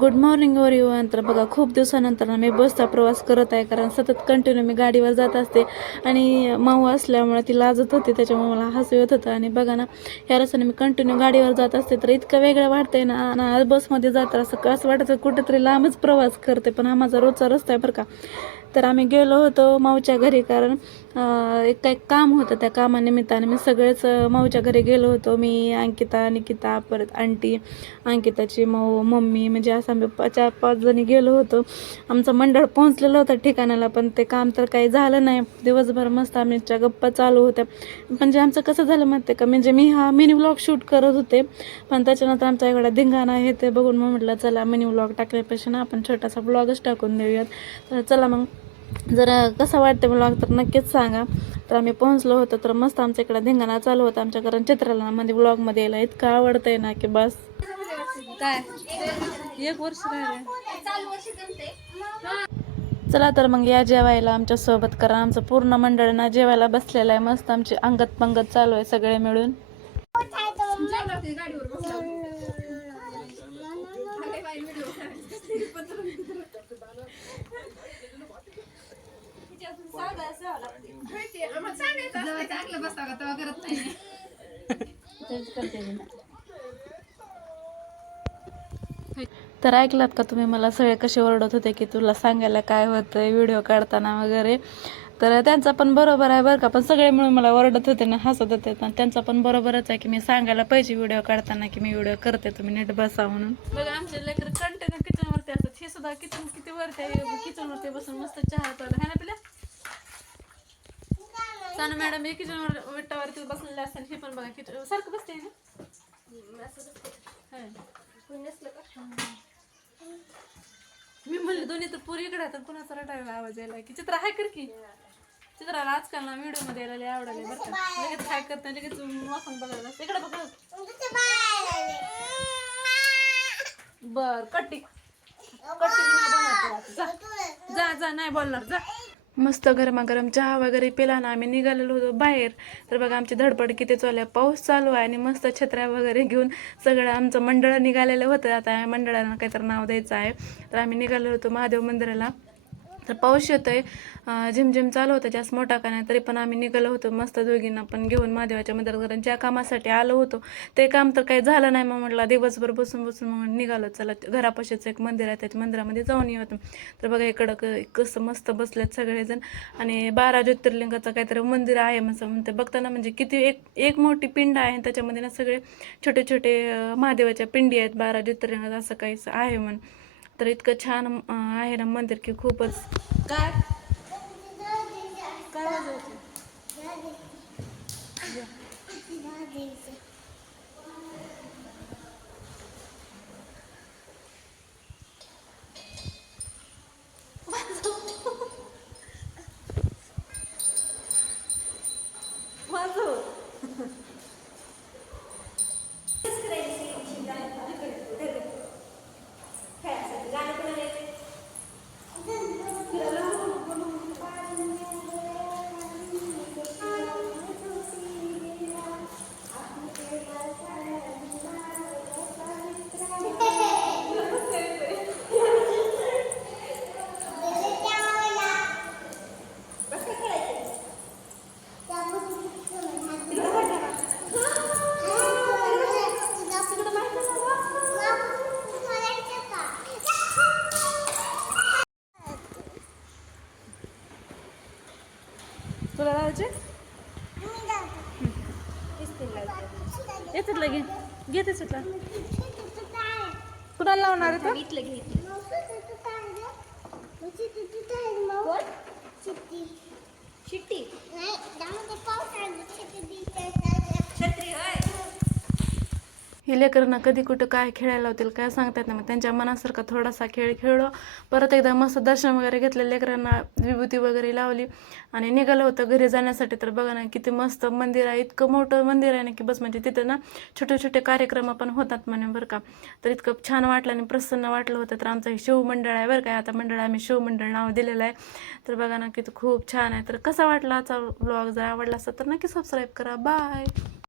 Good morning everyone. तर बघा, खूप दिवसानंतर मी बसचा प्रवास करत आहे, कारण सतत कंटिन्यू मी गाडीवर जात असते आणि माऊ असल्यामुळे ती लाजत होती, त्याच्यामुळे मला हसू येत होतं. आणि बघा ना, ह्या रस्त्याने मी कंटिन्यू गाडीवर जात असते तर इतकं वेगळं वाटतंय ना. आणि बसमध्ये जात असं वाटतं कुठेतरी लांबच प्रवास करते, पण हा माझा रोजचा रस्ता आहे बरं का. तर आम्ही गेलो होतो माऊच्या घरी, कारण एक काही काम होतं. त्या कामानिमित्ताने मी सगळेच माऊच्या घरी गेलो होतो. मी, अंकिता, निकिता, परत आंटी, अंकिताची माऊ, मम्मी, म्हणजे असं आम्ही 4-5 जणी गेलो होतो. आमचं मंडळ पोहोचलेलं होतं ठिकाणाला, पण ते काम तर काही झालं नाही. दिवसभर मस्त आमच्या गप्पा चालू होत्या. म्हणजे आमचं कसं झालं माहिती का, म्हणजे मी हा मिनी व्लॉग शूट करत होते, पण त्याच्यानंतर आमच्या इकडे धिंगाणा आहे ते बघून मग म्हटलं चला मिनी व्लॉग टाकल्यापेक्षा ना आपण छोटासा व्लॉगच टाकून देऊयात. तर चला मग, जरा कसं वाटतं व्लॉग तर नक्कीच सांगा. तर आम्ही पोहोचलो होतो, तर मस्त आमच्या इकडे धिंगाणा चालू होता. आमच्या घरात चित्राला म्हणजे व्लॉगमध्ये यायला इतकं आवडतंय ना की बस. काय 1 वर्ष राहिले. चला तर मग या जेवायला आमच्या सोबत, कारण आमचं पूर्ण मंडळ ना जेवायला बसलेलं आहे. मस्त आमची अंगत पंगत चालू आहे सगळे मिळून. तर ऐकलात का तुम्ही, मला सगळे कसे ओरडत होते की तुला सांगायला काय होतं व्हिडिओ काढताना वगैरे. तर त्यांचा पण बरोबर आहे बरं का, पण सगळे मिळून मला ओरडत होते ना, हसत होते. पण त्यांचा पण बरोबरच आहे की मी सांगायला पाहिजे व्हिडिओ काढताना की मी व्हिडिओ करते, तुम्ही नीट बसा म्हणून. बघा, आमचे लेकर कंटिन्यू किचनवरती असतात. हे सुद्धा किचन किती वरती आहे, किचनवरती बसून मस्त चहा चालू आहे ना पिल्या. सानू मॅडम हे किचनवर विटावरती बसलेले असतात. हे पण बघा किचन सारखं बसते ना. मी म्हणले दोन्ही तर पुरी इकडे तर कुणाचा रटायला आवाज यायला की चित्र हाय कर की. चित्राला आजकाल ना व्हिडिओ मध्ये यायला आवडले बरं का. लगेच हाय करते, लगेच वाकून बघायला इकडे बघा. बर कट्टी जा जा नाही बोलणार जा. मस्त गरमागरम चहा वगैरे पिला ना, आम्ही निघालेलो होतो बाहेर. तर बघा आमची धडपड किती चालू आहे, पाऊस चालू आहे आणि मस्त छत्र्या वगैरे घेऊन सगळं आमचं मंडळ निघालेलं होतं. आता मंडळाला काहीतरी नाव द्यायचं आहे. तर आम्ही निघालेलो होतो महादेव मंदिराला. तर पाऊस येतोय, झिमझिम चालू होतं, जास्त मोठा का नाही, तरी पण आम्ही निघालो होतो मस्त दोघींना पण घेऊन महादेवाच्या मंदिरात. कारण ज्या कामासाठी आलो होतो ते काम तर काही झालं नाही. मग म्हटलं दिवसभर बसून बसून मग निघालो, चला घरापाशीच एक मंदिर आहे त्याच्या मंदिरामध्ये जाऊन येऊ. तर बघा इकडं कसं मस्त बसलेत सगळेजण, आणि 12 ज्योतिर्लिंगाचं काहीतरी मंदिर आहे असं म्हणते. बघताना म्हणजे किती एक मोठी पिंड आहे, त्याच्यामध्ये ना सगळे छोटे छोटे महादेवाच्या पिंडी आहेत. 12 ज्योतिर्लिंगात असं काहीच आहे म्हण. तर इतकं छान आहे ना मंदिर की खूपच. काय काय वाजवायचं? वाजव. तुला लावायचे येतात लगे घेते सुटला. कुणाला लावणार आहे शिट्टी हे लेकरांना कधी कुठं काय खेळायला होतील काय सांगतात ना. मग त्यांच्या मनासारखा थोडासा खेळ खेळलो. परत एकदा मस्त दर्शन वगैरे घेतलं, लेकरांना विभूती वगैरे लावली आणि निघालं होतं घरी जाण्यासाठी. तर बघा ना किती मस्त मंदिर आहे, इतकं मोठं मंदिर आहे ना की बस. म्हणजे तिथं ना छोटे छोटे कार्यक्रम पण होतात म्हणे बरं का. तर इतकं छान वाटलं आणि प्रसन्न वाटलं होतं. तर आमचं हे शिवमंडळ आहे बरं काय, आता मंडळ आम्ही शिवमंडळ नाव दिलेलं आहे. तर बघा ना किती खूप छान आहे. तर कसा वाटला आजचा व्लॉग, जर आवडला असेल तर नक्की सबस्क्राईब करा. बाय.